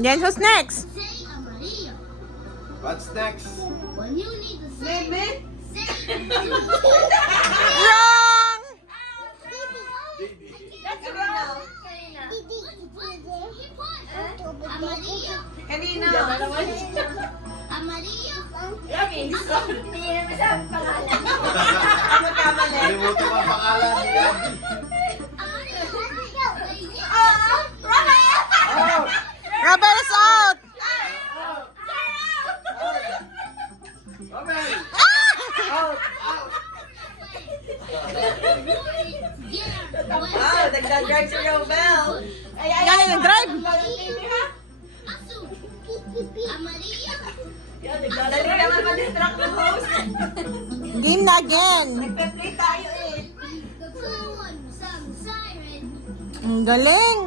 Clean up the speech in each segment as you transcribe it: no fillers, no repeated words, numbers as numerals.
Then who's next? What's next? Baby. Wrong! That's wrong. Kanina. Ano tama na? Nalimutan mo ang pangalan niya. Oh! Rubber is out! Robin! Wow, nagdadrive si Robel. Galing nag-drive. Dali naman ma-distract ng host. Game na again. Nagpe-play tayo eh. Ang galing.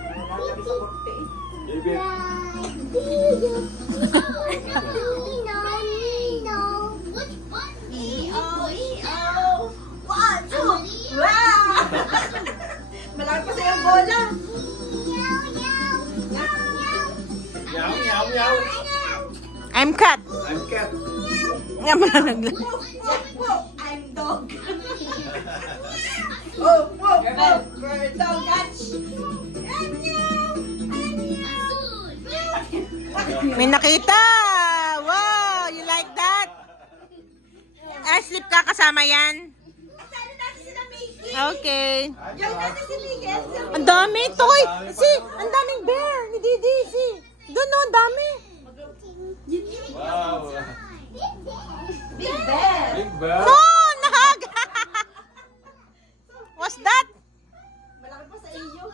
Lalaki sa kurte eh. Baby. One, two, wow! Malaki pa sa'yo ang bola. Meow, meow, meow. I'm cat. I'm cat. Nga mo na nagla. Woof, woof, woof. I'm dog. Woof, woof, woof. Bird dog catch. May nakita. Wow, you like that? Sleep ka kasama yan? Kasali natin sila Mickey. Okay. Join natin si Miguel. Ang dami, toy. See, ang daming bear ni Didi. See, doon no, ang dami. Wow. Big Bear. Big bell. Oh, nahag. What's that? Malaki pa sa iyo.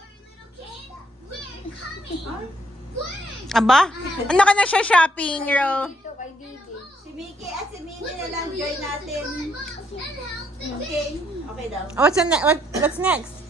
Aba, ano ka na siya shopping, Ro? Si Mickey at si Minnie na lang join natin. Okay. Okay daw. What's next?